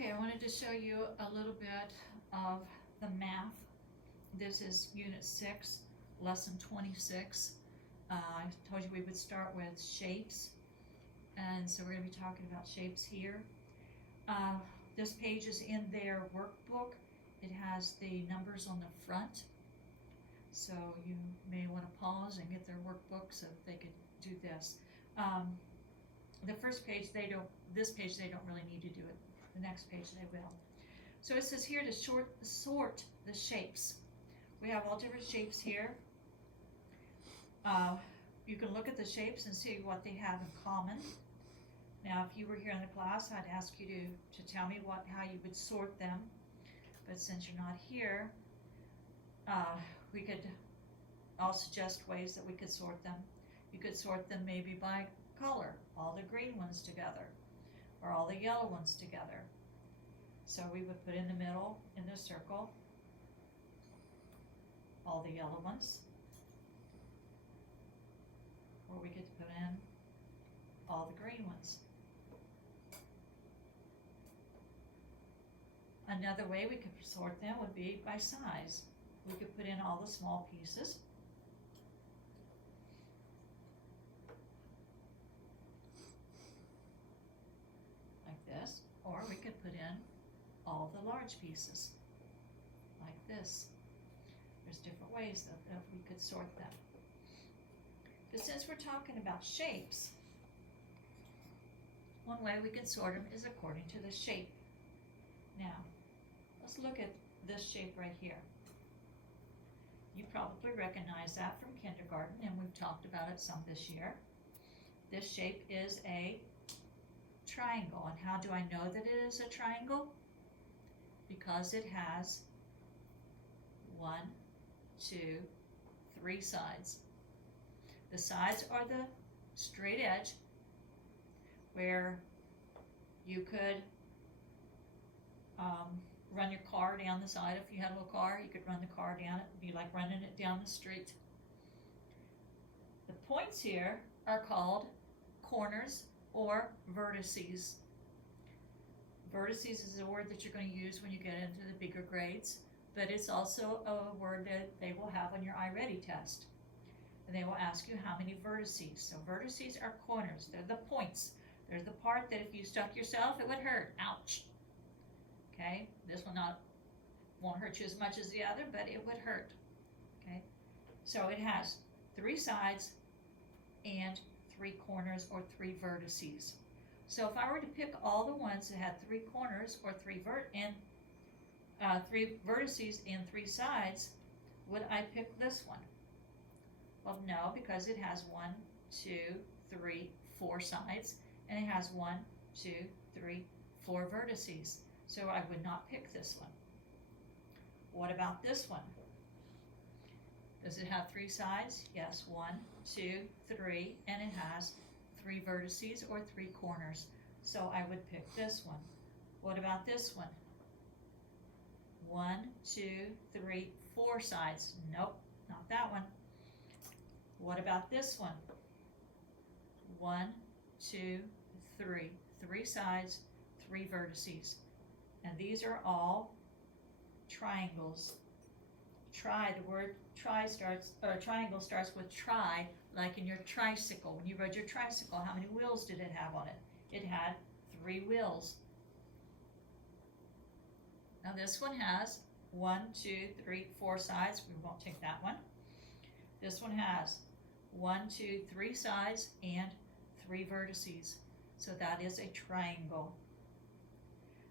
Okay, I wanted to show you a little bit of the math. This is Unit 6, Lesson 26. I told you we would start with shapes, and so we're going to be talking about shapes here. Uh, this page is in their workbook. It has the numbers on the front, so you may want to pause and get their workbook so they could do this. The first page, this page they don't really need to do it. The next page they will. So it says here to sort the shapes. We have all different shapes here. You can look at the shapes and see what they have in common. Now, if you were here in the class, I'd ask you to tell me how you would sort them. But since you're not here, I'll suggest ways that we could sort them. You could sort them maybe by color, all the green ones together, or all the yellow ones together. So we would put in the middle, in the circle, all the yellow ones. Or we could put in all the green ones. Another way we could sort them would be by size. We could put in all the small pieces. Like this. Or we could put in all the large pieces. Like this. There's different ways that we could sort them. But since we're talking about shapes, one way we can sort them is according to the shape. Now, let's look at this shape right here. You probably recognize that from kindergarten, and we've talked about it some this year. This shape is a triangle. And how do I know that it is a triangle? Because it has 1, 2, 3 sides. The sides are the straight edge where you could run your car down the side. If you had a little car, you could run the car down. It would be like running it down the street. The points here are called corners or vertices. Vertices is a word that you're going to use when you get into the bigger grades, but it's also a word that they will have on your iReady test. And they will ask you how many vertices. So vertices are corners. They're the points. They're the part that if you stuck yourself, it would hurt. Ouch. Okay, this one won't hurt you as much as the other, but it would hurt. Okay, so it has 3 sides and 3 corners or 3 vertices. So if I were to pick all the ones that had 3 corners or 3 vertices and 3 sides, would I pick this one? Well, no, because it has 1, 2, 3, 4 sides, and it has 1, 2, 3, 4 vertices. So I would not pick this one. What about this one? Does it have 3 sides? Yes, 1, 2, 3, and it has 3 vertices or 3 corners. So I would pick this one. What about this one? 1, 2, 3, 4 sides. Nope, not that one. What about this one? 1, 2, 3. 3 sides, 3 vertices. And these are all triangles. The word triangle starts with tri, like in your tricycle. When you rode your tricycle, how many wheels did it have on it? It had 3 wheels. Now this one has 1, 2, 3, 4 sides. We won't take that one. This one has 1, 2, 3 sides and 3 vertices. So that is a triangle.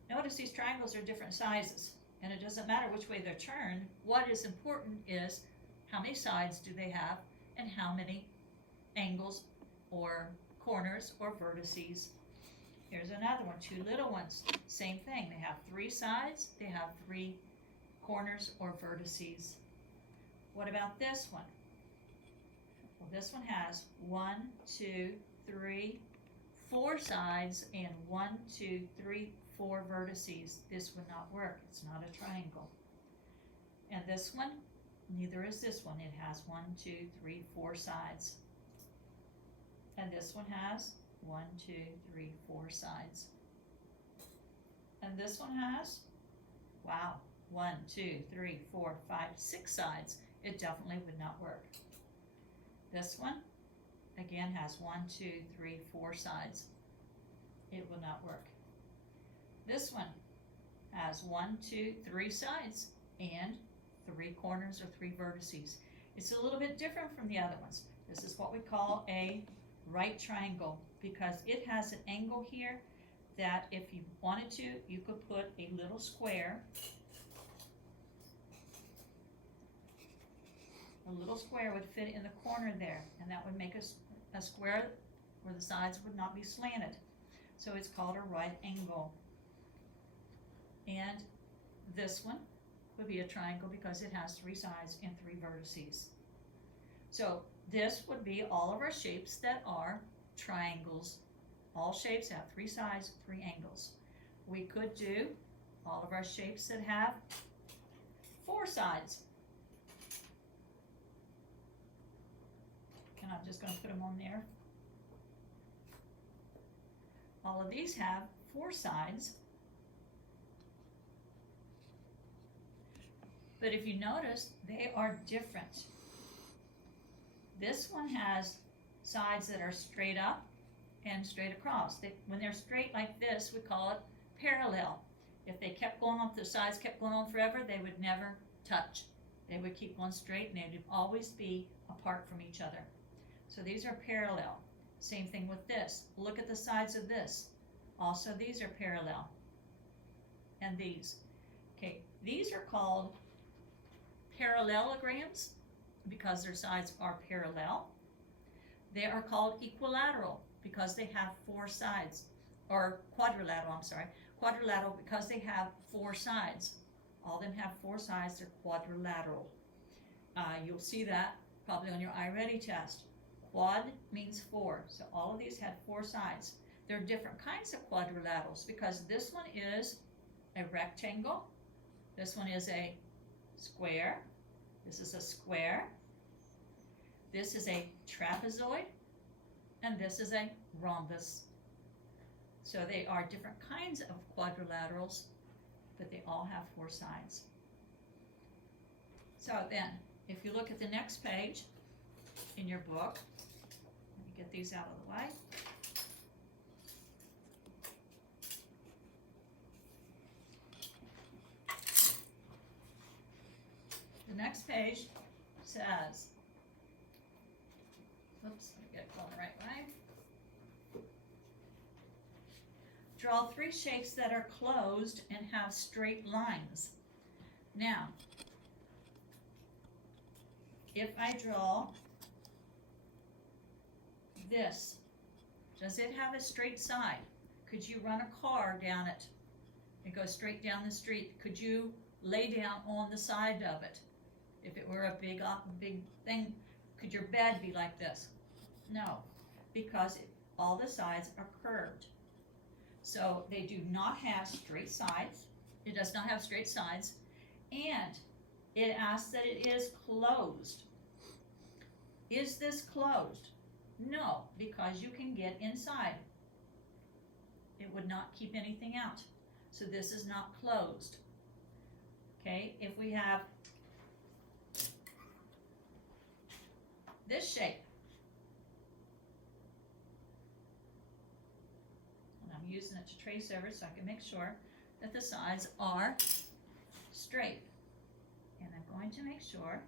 Notice these triangles are different sizes, and it doesn't matter which way they're turned. What is important is how many sides do they have and how many angles or corners or vertices. Here's another one, 2 little ones. Same thing. They have 3 sides. They have 3 corners or vertices. What about this one? Well, this one has 1, 2, 3, 4 sides and 1, 2, 3, 4 vertices. This would not work. It's not a triangle. And this one, neither is this one. It has 1, 2, 3, 4 sides. And this one has 1, 2, 3, 4 sides. And this one has, wow, 1, 2, 3, 4, 5, 6 sides. It definitely would not work. This one, again, has 1, 2, 3, 4 sides. It will not work. This one has 1, 2, 3 sides and 3 corners or 3 vertices. It's a little bit different from the other ones. This is what we call a right triangle because it has an angle here that if you wanted to, you could put a little square. A little square would fit in the corner there, and that would make a square where the sides would not be slanted. So it's called a right angle. And this one would be a triangle because it has 3 sides and 3 vertices. So this would be all of our shapes that are triangles. All shapes have 3 sides, 3 angles. We could do all of our shapes that have 4 sides. And I'm just going to put them on there. All of these have 4 sides. But if you notice, they are different. This one has sides that are straight up and straight across. When they're straight like this, we call it parallel. If they kept going on, the sides kept going on forever, they would never touch. They would keep going straight and they would always be apart from each other. So these are parallel. Same thing with this. Look at the sides of this. Also, these are parallel. And these. Okay, these are called parallelograms because their sides are parallel. They are called equilateral because they have 4 sides, or quadrilateral, I'm sorry. Quadrilateral because they have 4 sides. All of them have 4 sides, they're quadrilateral. You'll see that probably on your iReady test. Quad means 4, so all of these have 4 sides. There are different kinds of quadrilaterals because this one is a rectangle, this one is a square, this is a square, this is a trapezoid, and this is a rhombus. So they are different kinds of quadrilaterals, but they all have 4 sides. So then, if you look at the next page in your book, let me get these out of the way. The next page says, oops, let me get it going the right way. Draw 3 shapes that are closed and have straight lines. Now, if I draw this, does it have a straight side? Could you run a car down it? It goes straight down the street. Could you lay down on the side of it? If it were a big thing, could your bed be like this? No, because all the sides are curved. So they do not have straight sides. It does not have straight sides. And it asks that it is closed. Is this closed? No, because you can get inside. It would not keep anything out. So this is not closed. Okay, if we have this shape, and I'm using it to trace over so I can make sure that the sides are straight. And I'm going to make sure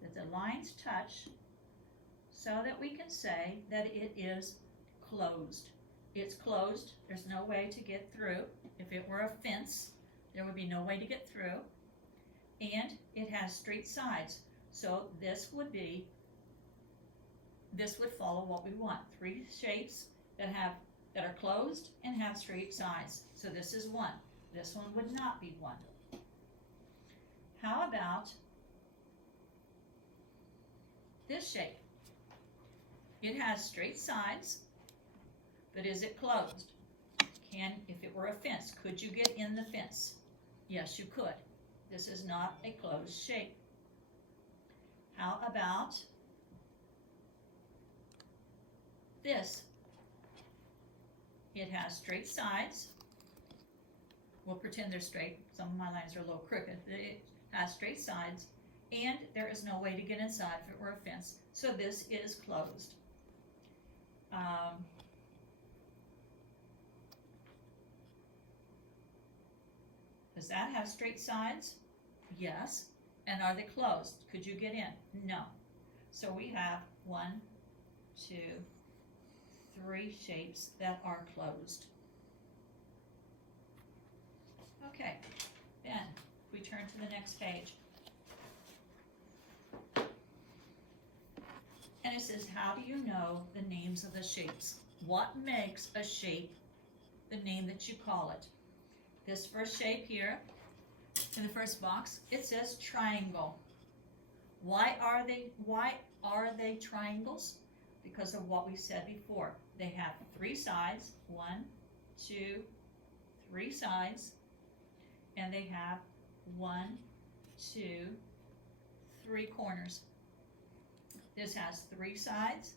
that the lines touch so that we can say that it is closed. It's closed. There's no way to get through. If it were a fence, there would be no way to get through. And it has straight sides. So this would follow what we want. 3 shapes that are closed and have straight sides. So this is 1. This one would not be 1. How about this shape? It has straight sides, but is it closed? If it were a fence, could you get in the fence? Yes, you could. This is not a closed shape. How about this? It has straight sides, we'll pretend they're straight. Some of my lines are a little crooked. It has straight sides, and there is no way to get inside if it were a fence. So this is closed. Does that have straight sides? Yes. And are they closed? Could you get in? No. So we have 1, 2, 3 shapes that are closed. Okay, then we turn to the next page. And it says, how do you know the names of the shapes? What makes a shape the name that you call it? This first shape here, in the first box, it says triangle. Why are they triangles? Because of what we said before. They have 3 sides, 1, 2, 3 sides, and they have 1, 2, 3 corners. This has 3 sides,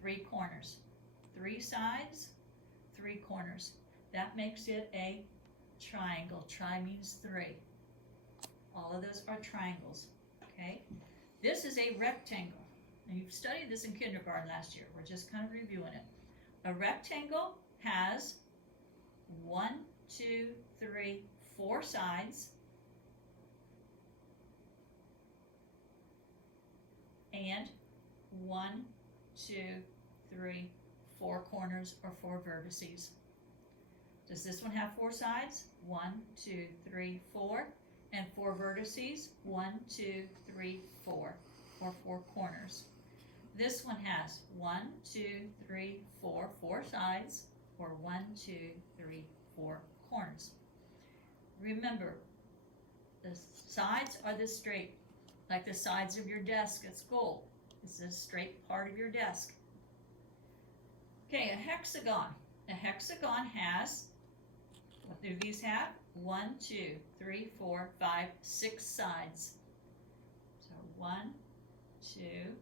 3 corners. 3 sides, 3 corners. That makes it a triangle. Tri means 3. All of those are triangles, okay? This is a rectangle. And you've studied this in kindergarten last year. We're just kind of reviewing it. A rectangle has 1, 2, 3, 4 sides and 1, 2, 3, 4 corners or 4 vertices. Does this one have 4 sides? 1, 2, 3, 4, and 4 vertices? 1, 2, 3, 4, or 4 corners. This one has 1, 2, 3, 4, 4 sides, or 1, 2, 3, 4 corners. Remember, the sides are the straight, like the sides of your desk at school. It's the straight part of your desk. Okay, a hexagon. A hexagon has, what do these have? 1, 2, 3, 4, 5, 6 sides. So 1, 2,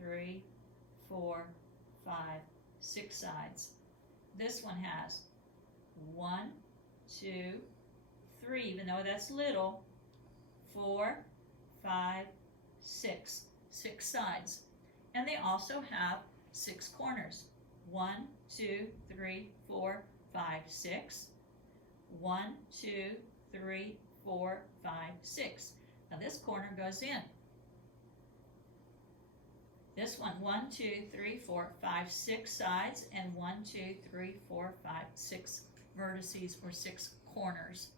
3, 4, 5, 6 sides. This one has 1, 2, 3, even though that's little, 4, 5, 6. 6 sides. And they also have 6 corners. 1, 2, 3, 4, 5, 6. 1, 2, 3, 4, 5, 6. Now this corner goes in. This one, 1, 2, 3, 4, 5, 6 sides, and 1, 2, 3, 4, 5, 6 vertices or 6 corners.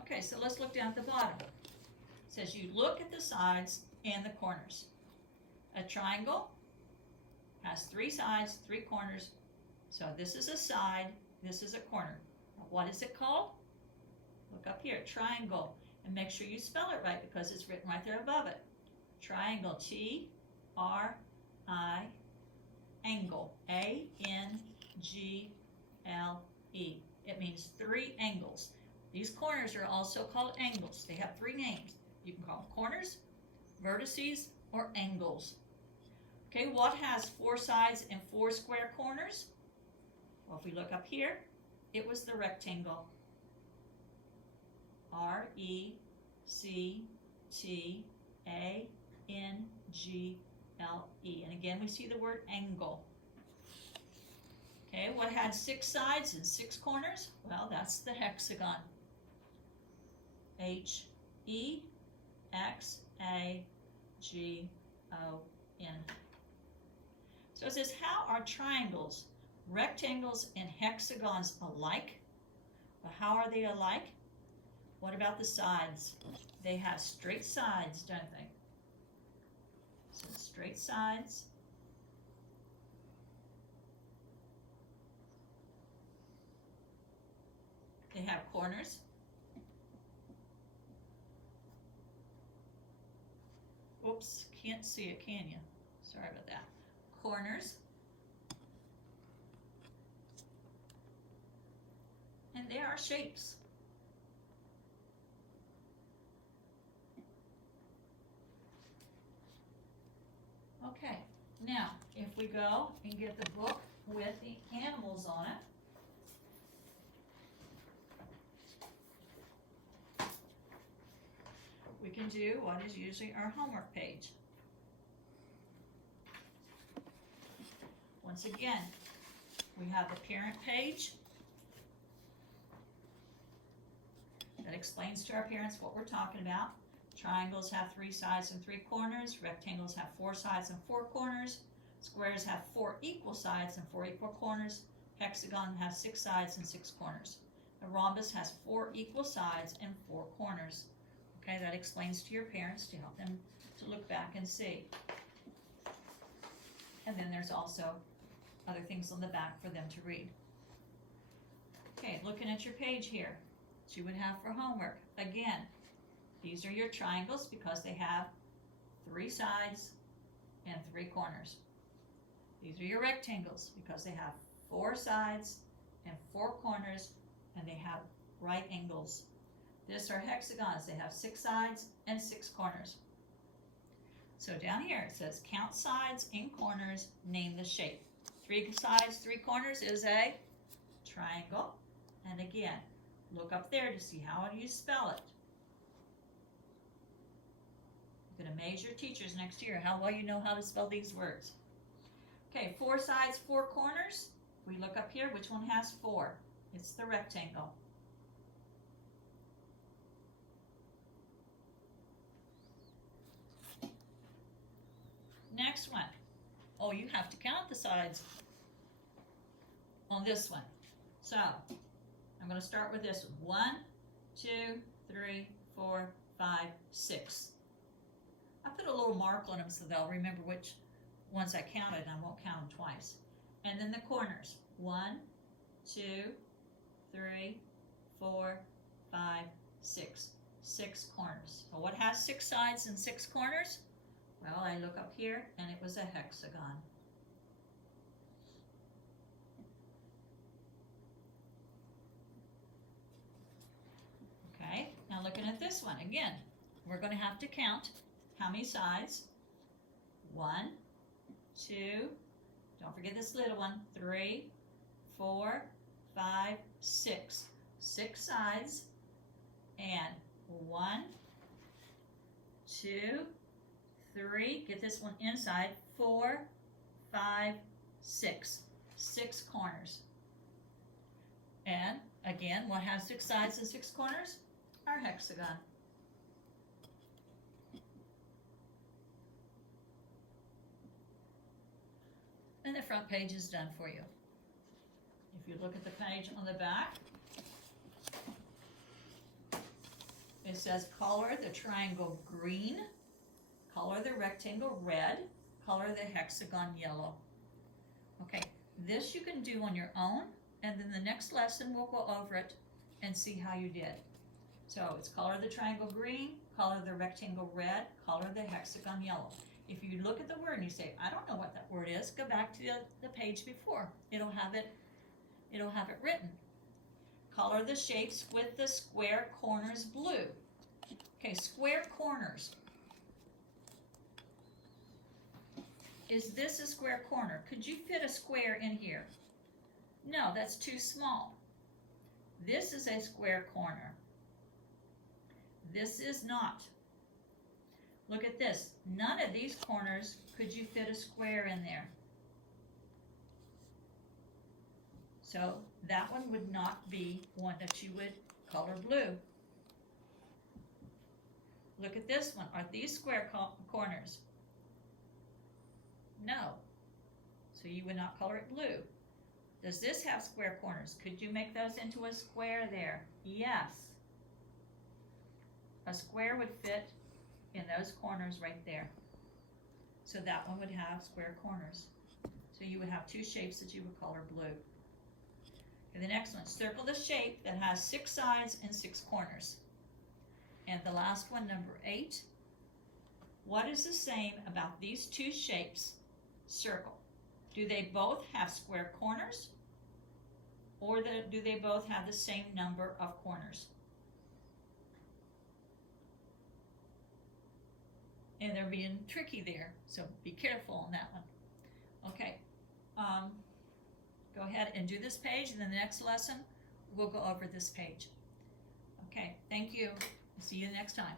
Okay, so let's look down at the bottom. It says you look at the sides and the corners. A triangle has 3 sides, 3 corners. So this is a side, this is a corner. Now what is it called? Look up here, triangle. And make sure you spell it right because it's written right there above it. Triangle, T-R-I, angle, A-N-G-L-E. It means 3 angles. These corners are also called angles. They have 3 names. You can call them corners, vertices, or angles. Okay, what has 4 sides and 4 square corners? Well, if we look up here, it was the rectangle. R-E-C-T-A-N-G-L-E. And again, we see the word angle. Okay, what had 6 sides and 6 corners? Well, that's the hexagon. H-E-X-A-G-O-N. So it says, how are triangles, rectangles, and hexagons alike? Well, how are they alike? What about the sides? They have straight sides, don't they? So straight sides. They have corners. Oops, can't see it, can you? Sorry about that. Corners. And they are shapes. Okay, now if we go and get the book with the animals on it, do what is usually our homework page. Once again, we have the parent page that explains to our parents what we're talking about. Triangles have 3 sides and 3 corners. Rectangles have 4 sides and 4 corners. Squares have 4 equal sides and 4 equal corners. Hexagon has 6 sides and 6 corners. A rhombus has 4 equal sides and 4 corners. Okay, that explains to your parents to help them to look back and see. And then there's also other things on the back for them to read. Okay, looking at your page here, what you would have for homework. Again, these are your triangles because they have 3 sides and 3 corners. These are your rectangles because they have 4 sides and 4 corners, and they have right angles. This are hexagons. They have 6 sides and 6 corners. So down here it says count sides and corners, name the shape. 3 sides, 3 corners is a triangle. And again, look up there to see how you spell it. You're going to amaze your teachers next year how well you know how to spell these words. Okay, 4 sides, 4 corners. We look up here, which one has 4? It's the rectangle. Next one. Oh, you have to count the sides on this one. So, I'm going to start with this one. 1, 2, 3, 4, 5, 6. I put a little mark on them so they'll remember which ones I counted, and I won't count them twice. And then the corners. 1, 2, 3, 4, 5, 6. 6 corners. Well, what has 6 sides and 6 corners? Well, I look up here, and it was a hexagon. Okay, now looking at this one, again, we're going to have to count how many sides. 1, 2, don't forget this little one, 3, 4, 5, 6. 6 sides, and 1, 2, 3, get this one inside, 4, 5, 6. 6 corners. And again, what has 6 sides and 6 corners? Our hexagon. And the front page is done for you. If you look at the page on the back, it says color the triangle green, color the rectangle red, color the hexagon yellow. Okay, this you can do on your own, and then the next lesson we'll go over it and see how you did. So it's color the triangle green, color the rectangle red, color the hexagon yellow. If you look at the word and you say, I don't know what that word is, go back to the page before. It'll have it written. Color the shapes with the square corners blue. Okay, square corners. Is this a square corner? Could you fit a square in here? No, that's too small. This is a square corner. This is not. Look at this. None of these corners could you fit a square in there. So that one would not be one that you would color blue. Look at this one. Are these square corners? No. So you would not color it blue. Does this have square corners? Could you make those into a square there? Yes. A square would fit in those corners right there. So that one would have square corners. So you would have 2 shapes that you would color blue. And the next one, circle the shape that has 6 sides and 6 corners. And the last one, number 8. What is the same about these 2 shapes? Circle. Do they both have square corners? Or do they both have the same number of corners? And they're being tricky there, so be careful on that one. Okay, go ahead and do this page, and then the next lesson, we'll go over this page. Okay, thank you. See you next time.